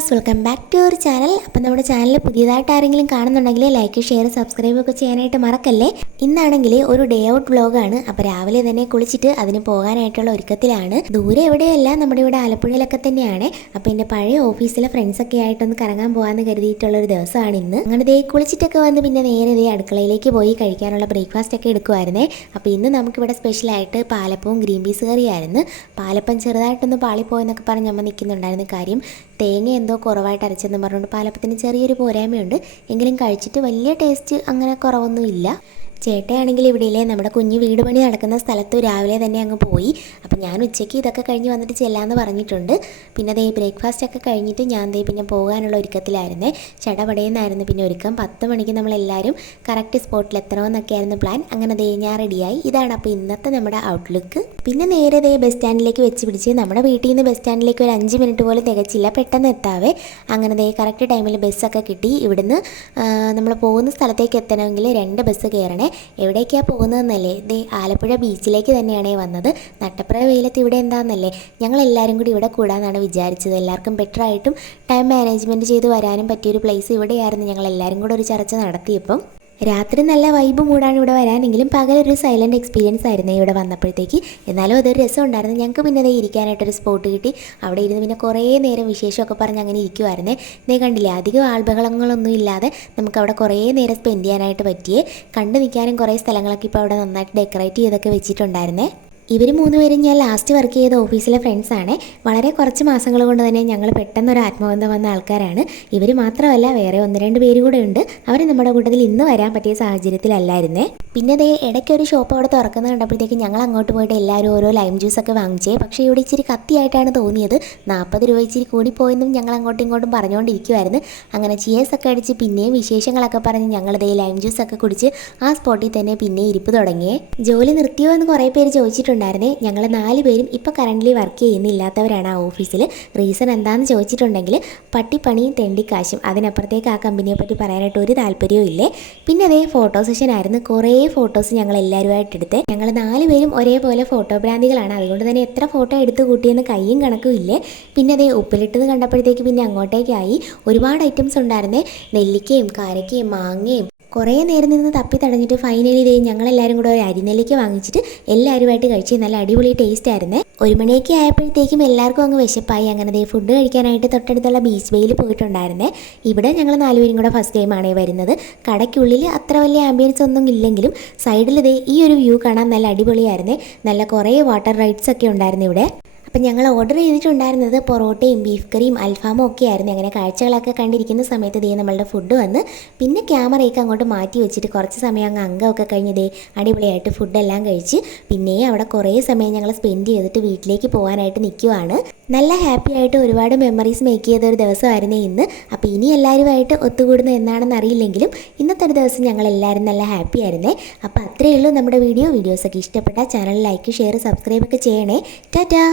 Viewers, welcome back to our channel. അപ്പം നമ്മുടെ channel പുതിയതായിട്ട് ആരെങ്കിലും കാണുന്നുണ്ടെങ്കിൽ ലൈക്ക്, ഷെയർ, സബ്സ്ക്രൈബ് ഒക്കെ ചെയ്യാനായിട്ട് മറക്കല്ലേ. ഇന്നാണെങ്കിൽ ഒരു ഡേ ഔട്ട് വ്ലോഗാണ്. അപ്പോൾ രാവിലെ തന്നെ കുളിച്ചിട്ട് അതിന് പോകാനായിട്ടുള്ള ഒരുക്കത്തിലാണ്. ദൂരെ എവിടെയല്ല, നമ്മുടെ ഇവിടെ ആലപ്പുഴയിലൊക്കെ തന്നെയാണ്. അപ്പോൾ എൻ്റെ പഴയ ഓഫീസിലെ ഫ്രണ്ട്സൊക്കെ ആയിട്ടൊന്ന് കറങ്ങാൻ പോകാമെന്ന് കരുതിയിട്ടുള്ളൊരു ദിവസമാണ് ഇന്ന്. അങ്ങനെ ദേ കുളിച്ചിട്ടൊക്കെ വന്ന് പിന്നെ നേരെ ദേ അടുക്കളയിലേക്ക് പോയി കഴിക്കാനുള്ള ബ്രേക്ക്ഫാസ്റ്റ് ഒക്കെ എടുക്കുമായിരുന്നേ. അപ്പോൾ ഇന്ന് നമുക്കിവിടെ സ്പെഷ്യലായിട്ട് പാലപ്പവും ഗ്രീൻ പീസ് കറിയായിരുന്നു. പാലപ്പം ചെറുതായിട്ടൊന്ന് പാളിപ്പോയെന്നൊക്കെ പറഞ്ഞ് അമ്മ നിൽക്കുന്നുണ്ടായിരുന്നു. കാര്യം തേങ്ങ എന്തോ കുറവായിട്ട് അരച്ചെന്ന് പറഞ്ഞുകൊണ്ട് പാലപ്പത്തിന് ചെറിയൊരു പോരായ്മയുണ്ട്. എങ്കിലും കഴിച്ചിട്ട് വലിയ ടേസ്റ്റ് അങ്ങനെ കുറവൊന്നുമില്ല. ചേട്ടയാണെങ്കിൽ ഇവിടെയില്ലേ നമ്മുടെ കുഞ്ഞ് വീട് പണി നടക്കുന്ന സ്ഥലത്ത് രാവിലെ തന്നെ അങ്ങ് പോയി. അപ്പം ഞാൻ ഉച്ചയ്ക്ക് ഇതൊക്കെ കഴിഞ്ഞ് വന്നിട്ട് ചെല്ലാമെന്ന് പറഞ്ഞിട്ടുണ്ട്. പിന്നെ ദേ ബ്രേക്ക്ഫാസ്റ്റ് ഒക്കെ കഴിഞ്ഞിട്ട് ഞാൻ ദേ പിന്നെ പോകാനുള്ള ഒരുക്കത്തിലായിരുന്നേ. ചടപടയെന്നായിരുന്നു പിന്നെ ഒരുക്കം. 10 മണിക്ക് നമ്മളെല്ലാവരും കറക്റ്റ് സ്പോട്ടിൽ എത്തണമെന്നൊക്കെ ആയിരുന്നു പ്ലാൻ. അങ്ങനെ ദേ ഞാൻ റെഡിയായി. ഇതാണ് അപ്പോൾ ഇന്നത്തെ നമ്മുടെ ഔട്ട്ലുക്ക്. പിന്നെ നേരെ ദേ ബസ് സ്റ്റാൻഡിലേക്ക് വെച്ച് പിടിച്ച് നമ്മുടെ വീട്ടിൽ നിന്ന് ബസ് സ്റ്റാൻഡിലേക്ക് ഒരു 5 മിനിറ്റ് പോലും തികച്ചില്ല, പെട്ടെന്ന് എത്താവേ. അങ്ങനെ ദേ കറക്റ്റ് ടൈമിൽ ബസ്സൊക്കെ കിട്ടി. ഇവിടുന്ന് നമ്മൾ പോകുന്ന സ്ഥലത്തേക്ക് എത്തണമെങ്കിൽ 2 ബസ് കയറണേ. എവിടേക്കാണ് പോകുന്നതെന്നല്ലേ, ദേ ആലപ്പുഴ ബീച്ചിലേക്ക് തന്നെയാണേ വന്നത്. നട്ടപ്ര വെയിലത്ത് ഇവിടെ എന്താണെന്നല്ലേ, ഞങ്ങളെല്ലാവരും കൂടി ഇവിടെ കൂടാമെന്നാണ് വിചാരിച്ചത്. എല്ലാവർക്കും ബെറ്ററായിട്ടും ടൈം മാനേജ്മെൻറ്റ് ചെയ്ത് വരാനും പറ്റിയൊരു പ്ലേസ് ഇവിടെയായിരുന്നു. ഞങ്ങളെല്ലാവരും കൂടെ ഒരു ചർച്ച നടത്തിയപ്പം രാത്രി നല്ല വൈബ് മൂടാണ് ഇവിടെ വരാനെങ്കിലും പകലൊരു സൈലൻറ്റ് എക്സ്പീരിയൻസ് ആയിരുന്നു ഇവിടെ വന്നപ്പോഴത്തേക്ക്. എന്നാലും അതൊരു രസം ഉണ്ടായിരുന്നു. ഞങ്ങൾക്ക് പിന്നെ അതേ ഇരിക്കാനായിട്ടൊരു സ്പോട്ട് കിട്ടി. അവിടെ ഇരുന്ന് പിന്നെ കുറേ നേരം വിശേഷമൊക്കെ പറഞ്ഞ് അങ്ങനെ ഇരിക്കുമായിരുന്നേ. ഇതേ കണ്ടില്ലേ, അധികം ആൾബഹളങ്ങളൊന്നും ഇല്ലാതെ നമുക്കവിടെ കുറേ നേരം സ്പെൻഡ് ചെയ്യാനായിട്ട് പറ്റിയേ. കണ്ടു നിൽക്കാനും കുറേ സ്ഥലങ്ങളൊക്കെ ഇപ്പോൾ അവിടെ നന്നായിട്ട് ഡെക്കറേറ്റ് ചെയ്തൊക്കെ വെച്ചിട്ടുണ്ടായിരുന്നേ. ഇവർ 3 പേരും ഞാൻ ലാസ്റ്റ് വർക്ക് ചെയ്ത ഓഫീസിലെ ഫ്രണ്ട്സാണ്. വളരെ കുറച്ച് മാസങ്ങൾ കൊണ്ട് തന്നെ ഞങ്ങൾ പെട്ടെന്നൊരു ആത്മബന്ധം വന്ന ആൾക്കാരാണ്. ഇവർ മാത്രമല്ല, വേറെ 1-2 പേര് കൂടെ ഉണ്ട്. അവർ നമ്മുടെ കൂട്ടത്തിൽ ഇന്ന് വരാൻ പറ്റിയ സാഹചര്യത്തിലല്ലായിരുന്നേ. പിന്നെ ദേ ഇടയ്ക്കൊരു ഷോപ്പ് അവിടെ തുറക്കുന്നത് കണ്ടപ്പോഴത്തേക്ക് ഞങ്ങൾ അങ്ങോട്ട് പോയിട്ട് എല്ലാവരും ഓരോ ലൈം ജ്യൂസൊക്കെ വാങ്ങിച്ചേ. പക്ഷേ ഇവിടെ ഇച്ചിരി കത്തിയായിട്ടാണ് തോന്നിയത്. 40 രൂപ ഇച്ചിരി കൂടിപ്പോയെന്നും ഞങ്ങൾ അങ്ങോട്ടും ഇങ്ങോട്ടും പറഞ്ഞുകൊണ്ടിരിക്കുമായിരുന്നു. അങ്ങനെ ചിയേഴ്സൊക്കെ അടിച്ച് പിന്നെയും വിശേഷങ്ങളൊക്കെ പറഞ്ഞ് ഞങ്ങൾ ദേ ലൈം ജ്യൂസൊക്കെ കുടിച്ച് ആ സ്പോട്ടിൽ തന്നെ പിന്നെ ഇരിപ്പ് തുടങ്ങിയേ. ജോലി നിർത്തിയോ എന്ന് കുറേ പേര് ചോദിച്ചിട്ടുണ്ട്. ഞങ്ങൾ 4 പേരും ഇപ്പോൾ കറൻ്റ്ലി വർക്ക് ചെയ്യുന്നില്ലാത്തവരാണ് ആ ഓഫീസിൽ. റീസൺ എന്താണെന്ന് ചോദിച്ചിട്ടുണ്ടെങ്കിൽ പട്ടിപ്പണിയും തെണ്ടിക്കാശും, അതിനപ്പുറത്തേക്ക് ആ കമ്പനിയെ പറ്റി പറയാനായിട്ട് ഒരു താല്പര്യവും ഇല്ലേ. പിന്നെ അതേ ഫോട്ടോ സെഷൻ ആയിരുന്നു. കുറേ ഫോട്ടോസ് ഞങ്ങൾ എല്ലാവരുമായിട്ട് എടുത്ത്. ഞങ്ങൾ 4 പേരും ഒരേപോലെ ഫോട്ടോ ഭ്രാന്തികളാണ്. അതുകൊണ്ട് തന്നെ എത്ര ഫോട്ടോ എടുത്ത് കൂട്ടിയെന്ന് കയ്യും കണക്കും ഇല്ലേ. പിന്നെ അതേ ഉപ്പിലിട്ടത് കണ്ടപ്പോഴത്തേക്ക് പിന്നെ അങ്ങോട്ടേക്കായി. ഒരുപാട് ഐറ്റംസ് ഉണ്ടായിരുന്നേ. നെല്ലിക്കയും കാരക്കയും മാങ്ങയും കുറേ നേരം നിന്ന് തപ്പി തടഞ്ഞിട്ട് ഫൈനലി ഇതേ ഞങ്ങളെല്ലാവരും കൂടെ ഒരു അരിനെല്ലിക്ക വാങ്ങിച്ചിട്ട് എല്ലാവരുമായിട്ട് കഴിച്ച് നല്ല അടിപൊളി ടേസ്റ്റ് ആയിരുന്നേ. 1 മണിയൊക്കെ ആയപ്പോഴത്തേക്കും എല്ലാവർക്കും അങ്ങ് വിശപ്പായി. അങ്ങനെ ദേ ഫുഡ് കഴിക്കാനായിട്ട് തൊട്ടടുത്തുള്ള ബീച്ച് ബേയിൽ പോയിട്ടുണ്ടായിരുന്നേ. ഇവിടെ ഞങ്ങൾ 4 പേരും കൂടെ ഫസ്റ്റ് ടൈമാണ് വരുന്നത്. കടയ്ക്കുള്ളിൽ അത്ര വലിയ ആംബിയൻസ് ഒന്നും ഇല്ലെങ്കിലും സൈഡിൽ ദേ ഈ ഒരു വ്യൂ കാണാൻ നല്ല അടിപൊളിയായിരുന്നേ. നല്ല കുറേ വാട്ടർ റൈഡ്സ് ഒക്കെ ഉണ്ടായിരുന്നു ഇവിടെ. അപ്പം ഞങ്ങൾ ഓർഡർ ചെയ്തിട്ടുണ്ടായിരുന്നത് പൊറോട്ടയും ബീഫ് കറിയും അൽഫാമും ഒക്കെ ആയിരുന്നു. അങ്ങനെ കാഴ്ചകളൊക്കെ കണ്ടിരിക്കുന്ന സമയത്ത് ദേ നമ്മളുടെ ഫുഡ് വന്ന് പിന്നെ ക്യാമറയൊക്കെ അങ്ങോട്ട് മാറ്റി വെച്ചിട്ട് കുറച്ച് സമയം അങ്ങ് അംഗമൊക്കെ കഴിഞ്ഞ് ദേ അടിപൊളിയായിട്ട് ഫുഡെല്ലാം കഴിച്ച് പിന്നെ അവിടെ കുറേ സമയം ഞങ്ങൾ സ്പെൻഡ് ചെയ്തിട്ട് വീട്ടിലേക്ക് പോകാനായിട്ട് നിൽക്കുവാണ്. നല്ല ഹാപ്പി ആയിട്ട് ഒരുപാട് മെമ്മറീസ് മേക്ക് ചെയ്ത ഒരു ദിവസമായിരുന്നു ഇന്ന്. അപ്പോൾ ഇനി എല്ലാവരുമായിട്ട് ഒത്തുകൂടുന്നത് എന്നാണെന്ന് അറിയില്ലെങ്കിലും ഇന്നത്തെ ഒരു ദിവസം ഞങ്ങൾ എല്ലാവരും നല്ല ഹാപ്പി ആയിരുന്നേ. അപ്പോൾ അത്രയേ ഉള്ളൂ നമ്മുടെ വീഡിയോസൊക്കെ ഇഷ്ടപ്പെട്ടാൽ ചാനൽ ലൈക്ക്, ഷെയർ, സബ്സ്ക്രൈബ് ഒക്കെ ചെയ്യണേ. ടാറ്റാ.